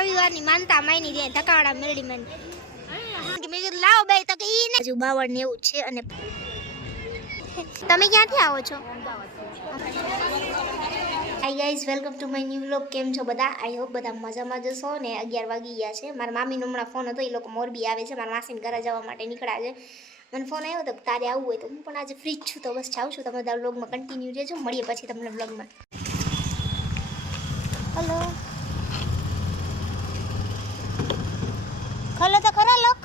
રવિવારની માનતા માની દે ધકાડા મેરડી મને કે મેં કીધું લાવો બે તો કે ઈ ને હજુ 52 ને એવું છે. અને તમે ક્યાંથી આવો છો? Hi guys, welcome to my new vlog. કેમ છો બધા? આઈ હોપ બધા મજામાં જશો ને. 11 વાગી ગયા છે. મારા મામીનો હમણાં ફોન હતો, એ લોકો મોરબી આવે છે, મારા માસીને ઘરે જવા માટે નીકળ્યા છે. મને ફોન આવ્યો હતો તારે આવવું હોય તો હું પણ આજે ફ્રી જ છું, તો બસ જાઉં છું. તમે બધા વ્લોગમાં કન્ટિન્યુ રહેજો, મળીએ પછી તમને વ્લોગમાં. હલો, ખોલો તો ખરા લોક.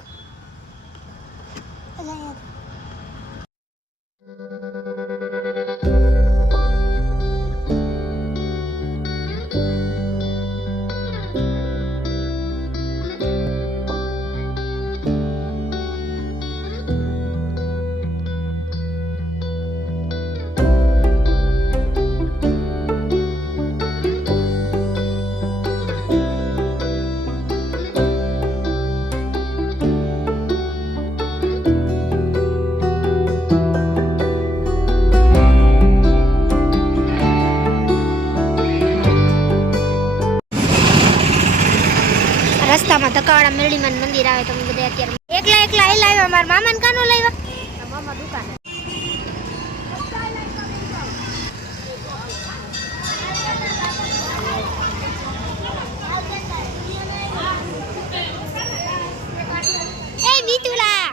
રસ્તામાં ધકાવાળા મેરડીમાં મંદિર આવે. તમે બધા અત્યારે એકલા એકલા એ લાવ્યા? મારા મામાને કાનો લાવ્યા? મામા દુકાને. એ બીતુલા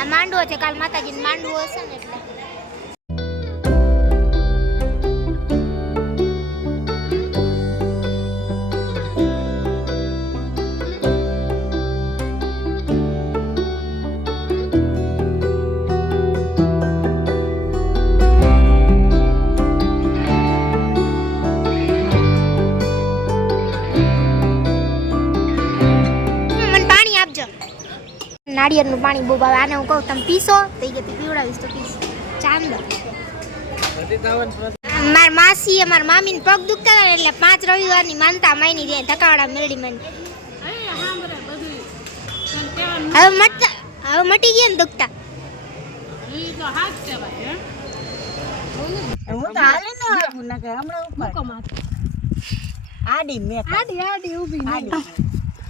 આ માંડવો છે, કાલ માતાજીને માંડવો હશે ને એટલે. નાળિયેરનું પાણી બહુ ભાવે. આને હું કહું તમે પીશો તો એ કે પીવડાવીશ તો પીશ. ચાંદ મારા માસી મારા મામીને પગ દુખતા હતા એટલે 5 રવિવારની માનતા માની દે ધકાવાળા મેરડી મને. હવે મટી ગયા ને દુખતા. હું તો હાલે ન આવું ન કે હમણાં ઉપર આડી મે આડી ઊભી આડી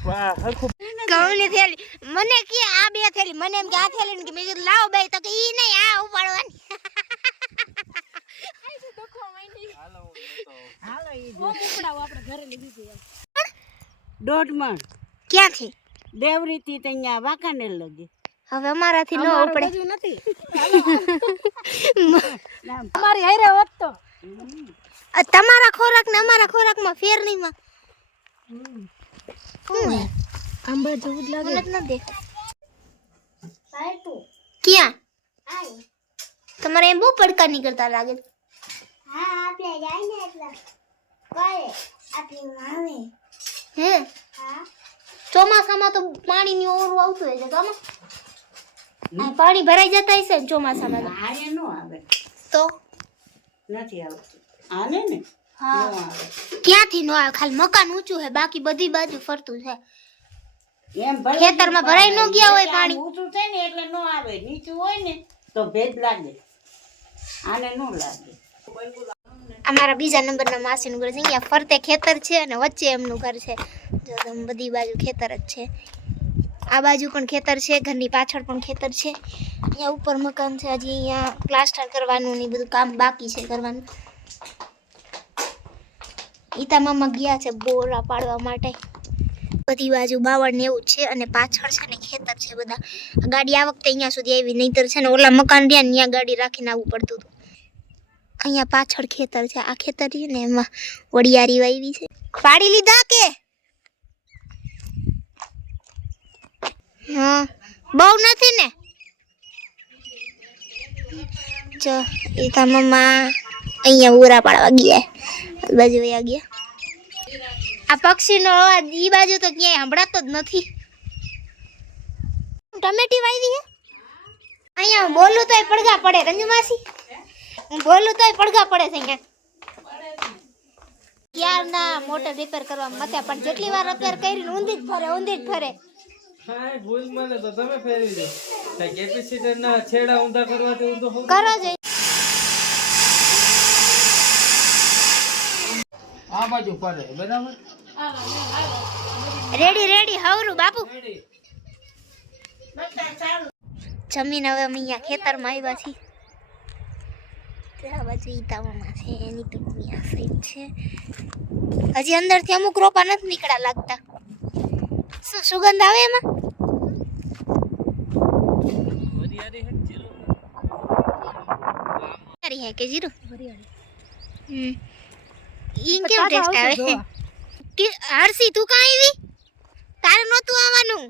વાહ હરખું કૌને થેલી મને કે આ બે થેલી, મને એમ કે આ થેલી કે મેં લાવો બે તો કે ઈ નહીં આ ઉપાડવાની. આઈ દુખો માંડી હાલો ઈ ઓ ઉપડાવ આપણે ઘરે લીધી છે. દોઢમણ ક્યાંથી? દેવરીથી તૈયા વાકાને લગી. હવે અમારાથી ન ઉપડે. હજુ નથી અમારી હારે હોત તો તમારા ખોરાક ને અમારા ખોરાકમાં ફેર નહીં માં. આંબા જેવું જ લાગે. મને ન દેખ. ક્યાં? તમારે એમ બહુ પડકા નીકળતા લાગે. હા આપણે જાય ને એટલે કરે આપણી મામી. હે હા, ચોમાસામાં તો પાણીની ઓરું આવતું હોય છે. કામ પાણી ભરાઈ જતા હશે ને ચોમાસામાં. આને નો આવે તો નથી આવતું આને ને. હા ક્યાંથી નો આવે? ખાલી મકાન ઊંચું છે, બાકી બધી બાજુ ફરતું છે. એમ ભલે ખેતરમાં ભરાઈ ન ગયા હોય પાણી. ઊંચું છે ને એટલે નો આવે, નીચું હોય ને તો ભેજ લાગે, આને નો લાગે. અમારા બીજા નંબરના માસીનું ઘર છે. અહીંયા ફરતે ખેતર છે અને વચ્ચે એમનું ઘર છે. જો તમે બધી બાજુ ખેતર જ છે. આ બાજુ પણ ખેતર છે, ઘરની પાછળ પણ ખેતર છે. અહીંયા ઉપર મકાન છે. હજી અહીંયા પ્લાસ્ટર કરવાનું ને બધું કામ બાકી છે કરવાનું. ઈતા મામા ગયા છે બોરા પાડવા માટે. બધી બાજુ 52 ને એવું છે અને પાછળ છે ને ખેતર છે બધા. ગાડી આ વખતે અહીંયા સુધી આવી, નહીતર છે ને ઓલા મકાન રહ્યા ને ત્યાં ગાડી રાખીને આવવું પડતું હતું. અહીંયા પાછળ ખેતર છે. આ ખેતર છે ને એમાં વડિયારી વાવી છે. પાડી લીધા કે? હા બહુ નથી ને. જો ઈતા મામા અહીંયા ઉરા પાડવા ગયા, બાજુ વયા ગયા. આ પક્ષીનો અવાજ ઈ બાજુ તો ક્યાંય સંભળાતો જ નથી. ટમેટી વાવી હે અહીંયા. હું બોલું તોય પડઘા પડે. રંજુ માસી હું બોલું તોય પડઘા પડે છે અહીંયા. ક્યારના મોટર રિપેર કરવા મથે પણ જેટલી વાર રિપેર કરીને ઊંધી જ ફરે. હા ભૂલ મને તો તમે ફેરવી દો. કેપેસિટર ના છેડા ઊંધા કરવાથી ઊંધો કરો જ. આ બાજુ પડે બરાબર. રેડી રેડી હવરું બાપુ. જમીન હવે અમે અહીંયા ખેતરમાં આવ્યા છીએ. ત્યાં બાજુ ઈતાવામાં છે એની તો અહીંયા સાઈડ છે. હજી અંદરથી અમુક રોપા નથી નીકળ્યા લાગતા. શું સુગંધ આવે એમાં? હરી હે કે જીરું? ઈ કેમ ટેસ્ટ આવે? કે હરસી તું કાં આવી? તારે નહોતું આવવાનું.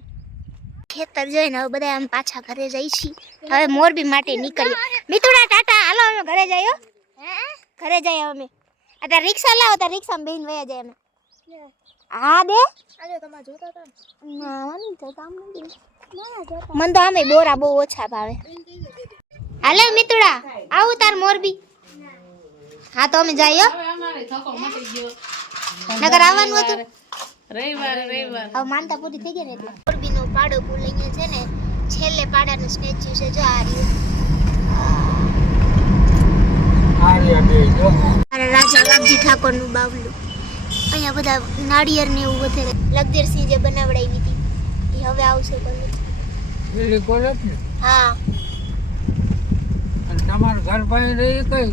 ખેતર જોઈને હવે બધા આમ પાછા ઘરે જાય છે. હવે મોરબી માટે નીકળીએ. મિતુડા ટાટા હાલો અમે ઘરે જઈએ. ઘરે જઈએ અમે. આ તાર રિક્ષા લાવો, તાર રિક્ષામાં બેહીને વયા જાય અમે. હા દે. આજે તમારે જોતા હતા? ના નહીં જોતા નથી. મને તો આમે બોરા બહુ ઓછા ભાવે. હાલે મિતુડા આવું તાર મોરબી. હા તો અમે જઈએ. નગર આવવાનું હતું. રવિવાર હવે માનતા પૂરી થઈ ગઈ ને એટલે મોરબીનો પાડો પુલ અહીંયા છે ને છેલ્લે પાડાનું સ્ટેચ્યુ છે જો આ રહ્યું. અરે રાજા વાઘજી ઠાકોરનું બાવલું. અહીંયા બધા નાળિયેર ને એવું વધારે લગદેરસિંહ જે બનાવડાવી હતી એ હવે આવશે કોલેજ. પેલી કોલેજ ને હા. અને તમારું ઘર પાસે રહી કઈ?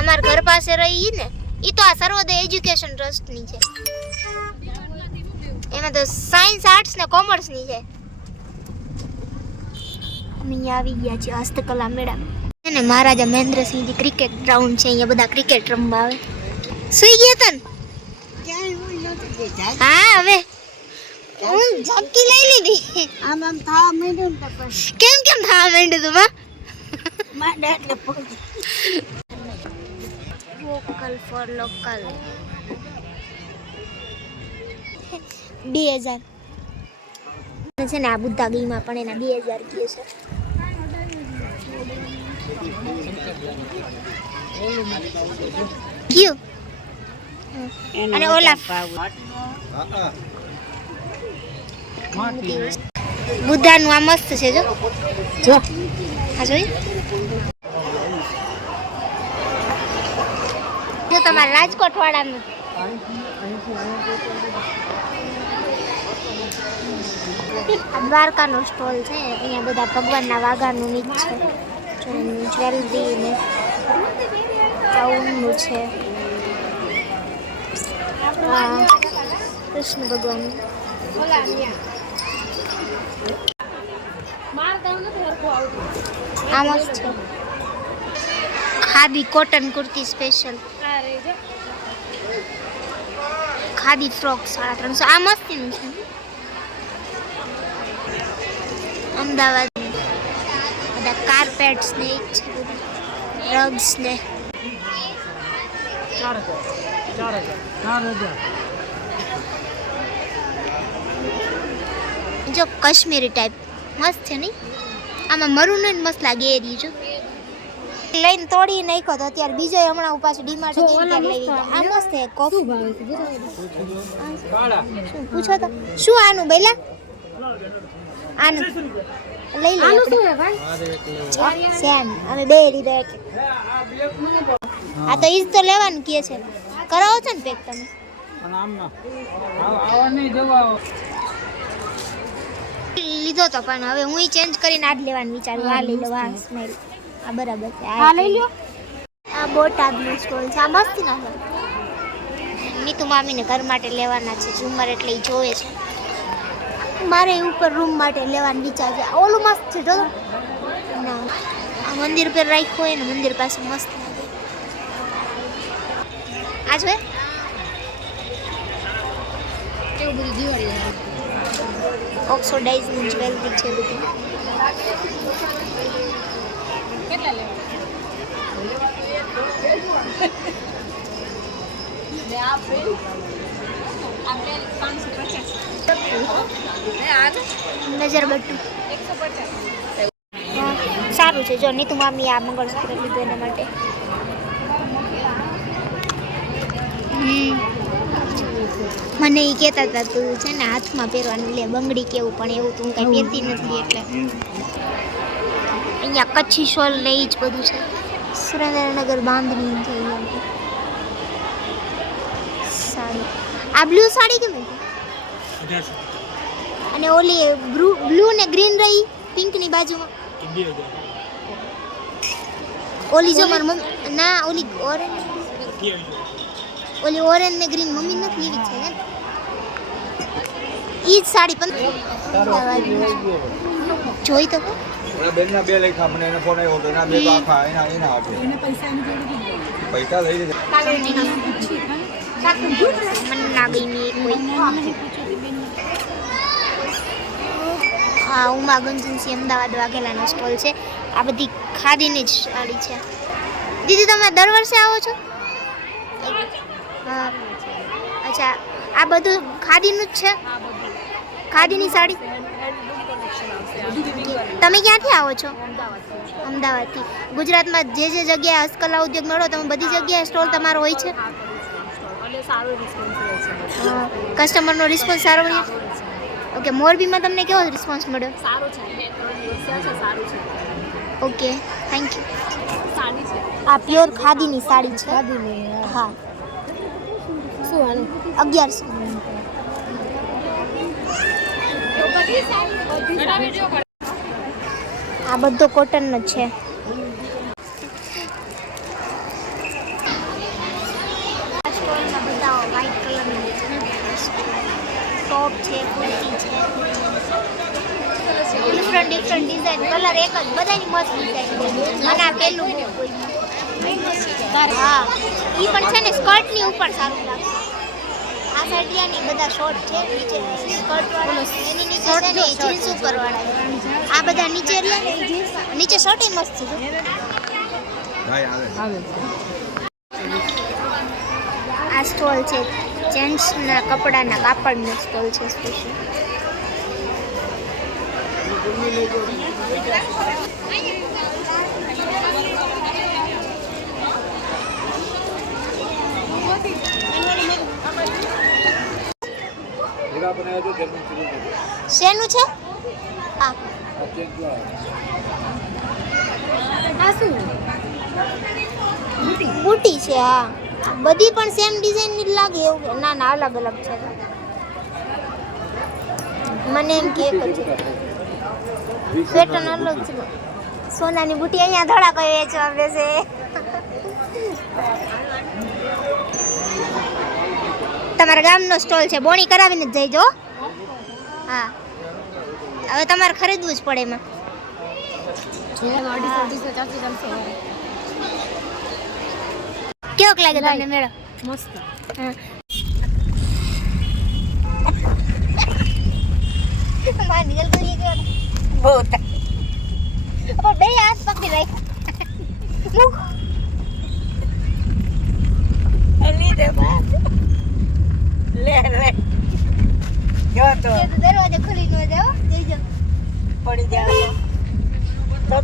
અમાર ઘર પાસે રહી ને ઈ તો આ સર્વોદય એજ્યુકેશન ટ્રસ્ટ ની છે. એમાં તો સાયન્સ આર્ટ્સ ને કોમર્સ ની છે. અમે અહીંયા આવી ગયા છીએ હસ્તકલા મેળા ને મહારાજા મહેન્દ્રસિંહજી ક્રિકેટ ગ્રાઉન્ડ છે. અહીંયા બધા ક્રિકેટ રમવા આવે. સુઈ ગયા તન? હા હવે હું ઝપકી લઈ લીધી. આમ થવા માંડ્યું ને પછી કેમ કેમ થવા માંડ્યું તું માં? માંડે એટલે પહોંચી. વોકલ ફોર લોકલ 2000 છે ને આ બુદ્ધા ગીમાં પણ એના 2000 કહે છે. ક્યું અને ઓલા બુદ્ધાનું આ મસ્ત છે જો જો આ જોઈ જો તમારે રાજકોટ વાળાનું દ્વારકાનો સ્ટોલ છે. અહીંયા બધા ભગવાનના વાઘાનું નીચ છે. જ્વેલરી ને ઊનનું છે. કૃષ્ણ ભગવાન આ મસ્ત છે. Khadi cotton kurti special khadi frock 350. આ મસ્તીનું છે. અમદાવાદ બધા કાર્પેટ્સ ને એક છે બધા રગ્સ ને 4,000 જો કાશ્મીરી ટાઈપ મસ્ત છે નહીં? આમાં મરૂન ને મસ્ત લાગે એ રીજો લઈને તોડી નાખ્યો તો અત્યારે બીજો હમણાં હું પાછું ડીમાર્ટ જઈને ત્યારે લઈ લીધો. આ મસ્ત છે. કોફી શું પૂછો તો શું આનું બેલા આનું લઈ લે સેમ અમે બે લીધા એટલે આ તો ઈજ તો લેવાનું કહે છે. કરાવો છો ને પેક તમે? પણ આમ ના આવા નહીં જવા લીધો તો પણ હવે હું ચેન્જ કરીને આ જ લેવાનું વિચારું. આ લઈ લો. આ સ્મેલ આ બરાબર છે. આ લઈ લ્યો. આ બોટાદનો સ્ટોલ છે. આ મસ્ત ના છે. નીતુ મામીને ઘર માટે લેવાના છે ઝુમર એટલે એ જોવે છે. મારે ઉપર રૂમ માટે લેવાનું વિચાર છે. ઓલું મસ્ત છે જો ના આ મંદિર પર રાખ્યું હોય ને મંદિર પાસે મસ્ત લાગે. આ જોએ કેવું બધું દિવાળી ઓક્સોડાઇઝની જ્વેલરી છે બધી. કેટલા લેવા? બે આ પેન 550. નજર બટ્ટુ 150. સારું છે જો નીતુ મામી આ મંગળસૂત્ર લીધું એના માટે. મને એ કહેતા હતા તું છે ને હાથમાં પહેરવાનું લે બંગડી કેવું પણ એવું તું કંઈ પહેરતી નથી એટલે અહીંયા કચ્છી શોલ ને એ જ બધું છે. સુરેન્દ્રનગર બાંધણી છે અહીંયા આ બ્લુ સાડી કેમ હતી? અને ઓલી બ્લુ ને ગ્રીન રહી પિંક ની બાજુમાં. ઓલી જો મારી મમ્મી ના ઓલી ઓરેન્જ ને ગ્રીન મમ્મી નથી એવી છે ને ઈ જ સાડી પણ જોઈ તો ખરી. બેનના બે લેખા મને એને ફોન આવ્યો તો એના બે આખા એના આપે પૈસા લઈ લીધા મને ના ગઈ કોઈ. હા ઉમા ગંજનસી અમદાવાદ વાઘેલાનો સ્ટોલ છે. આ બધી ખાદીની જ સાડી છે. દીદી તમે દર વર્ષે આવો છો? હા અચ્છા આ બધું ખાદીનું જ છે? ખાદીની સાડી. તમે ક્યાંથી આવો છો? અમદાવાદથી. ગુજરાતમાં જે જે જગ્યાએ હસ્તકલા ઉદ્યોગ મેળો તમે બધી જગ્યાએ સ્ટોલ તમારો હોય છે? કસ્ટમરનો રિસ્પોન્સ સારો રહ્યો? ઓકે મોરબીમાં તમને કેવો રિસ્પોન્સ મળ્યો? સારું છે. સારું છે. Okay thank you. આ પ્યોર ખાદીની સાડી છે. હા શું હાલે? 1100. આ બધો કોટનનો જ છે. આ સ્ટોલમાં બધા વ્હાઈટ કલરના ટોપ છે કુર્તી છે ડિફરન્ટ ડિઝાઇન કલર એક જ બધાની મસ્ત ડિઝાઇન છે. અને આ પેલું હા એ પણ છે ને સ્કર્ટની ઉપર સારું લાગશે. આ સાઈડની બધા શોર્ટ છે નીચે સ્કર્ટ વાળા એની નીચે છે ને જીન્સ ઉપર વાળા. આ બધા નીચે રહ્યા ને નીચે શર્ટ એ મસ્ત છે. આ સ્ટોલ છે જેન્ટ્સના કપડાના કાપડનો સ્ટોલ છે સ્પેશિયલ. શેનું છે? આ બુટી છે. હા બધી પણ સેમ ડિઝાઇનની જ લાગે એવું? ના ના અલગ અલગ છે. મને એમ કે એક જ છે પેટર્ન અલગ છે. સોનાની બુટી અહીંયા થોડા કોઈ વેચવા બેસે. તમારા ગામનો સ્ટોલ છે બોણી કરાવીને જ જઈજો. હા હવે તમારે ખરીદવું જ પડે એમાં. કેવોક લાગે તમને મેળો? મસ્ત. મારી નિકલ કરીએ કે બહુ પણ બે હાથ પકડી રાખ. લીધે લે જો તો દરવાજો ખોલી ન જાઓ જઈ જાઓ. પડી જાય તો